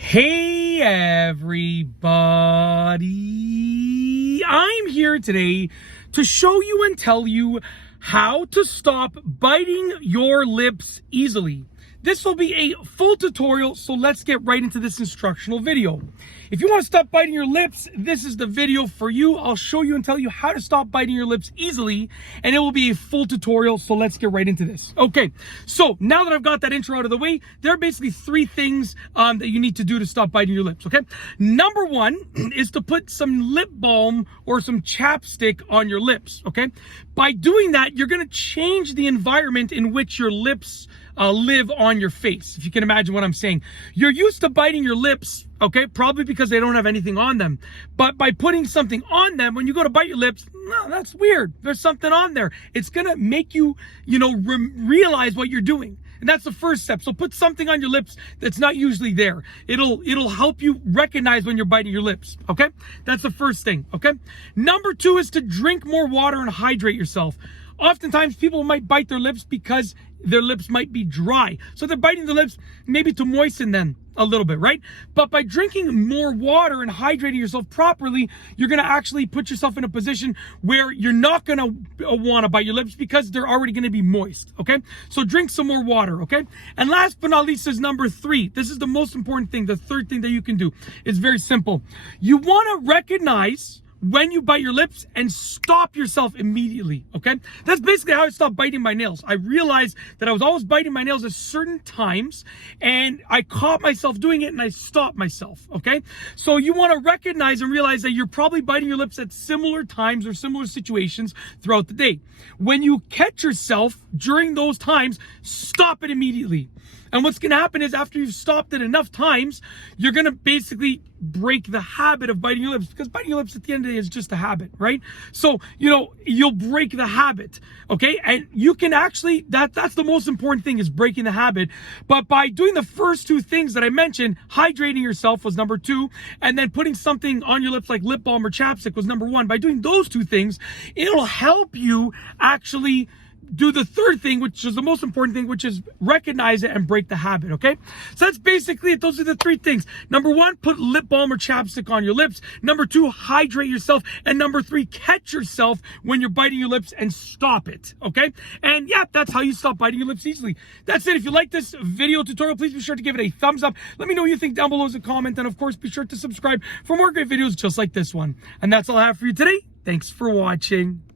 Hey everybody, I'm here today to show you and tell you how to stop biting your lips easily. This will be a full tutorial, so let's get right into this instructional video. If you want to stop biting your lips, this is the video for you. I'll show you and tell you how to stop biting your lips easily, and it will be a full tutorial, so let's get right into this. Okay, so now that I've got that intro out of the way, there are basically three things that you need to do to stop biting your lips, okay? Number one is to put some lip balm or some chapstick on your lips, okay? By doing that, you're going to change the environment in which your lips live on your face, if you can imagine what I'm saying. You're used to biting your lips, okay, probably because they don't have anything on them. But by putting something on them, when you go to bite your lips, no, that's weird. There's something on there. It's gonna make you, realize what you're doing. And that's the first step. So put something on your lips that's not usually there. It'll help you recognize when you're biting your lips, okay? That's the first thing, okay? Number two is to drink more water and hydrate yourself. Oftentimes people might bite their lips because their lips might be dry. So they're biting the lips maybe to moisten them a little bit, right? But by drinking more water and hydrating yourself properly, you're going to actually put yourself in a position where you're not going to want to bite your lips because they're already going to be moist, okay? So drink some more water, okay? And last but not least is number three. This is the most important thing. The third thing that you can do is very simple. You want to recognize when you bite your lips and stop yourself immediately, okay? That's basically how I stopped biting my nails. I realized that I was always biting my nails at certain times, and I caught myself doing it and I stopped myself, okay? So you want to recognize and realize that you're probably biting your lips at similar times or similar situations throughout the day. When you catch yourself during those times, stop it immediately. And what's going to happen is after you've stopped it enough times, you're going to basically break the habit of biting your lips, because biting your lips at the end of the day is just a habit, right? So, you'll break the habit, okay? And you can actually, that's the most important thing, is breaking the habit. But by doing the first two things that I mentioned, hydrating yourself was number two, and then putting something on your lips like lip balm or chapstick was number one. By doing those two things, it'll help you actually do the third thing, which is the most important thing, which is recognize it and break the habit, okay? So that's basically it. Those are the three things. Number one, put lip balm or chapstick on your lips. Number two, hydrate yourself. And number three, catch yourself when you're biting your lips and stop it, okay? And yeah, that's how you stop biting your lips easily. That's it. If you like this video tutorial, please be sure to give it a thumbs up. Let me know what you think down below as a comment. And of course, be sure to subscribe for more great videos just like this one. And that's all I have for you today. Thanks for watching.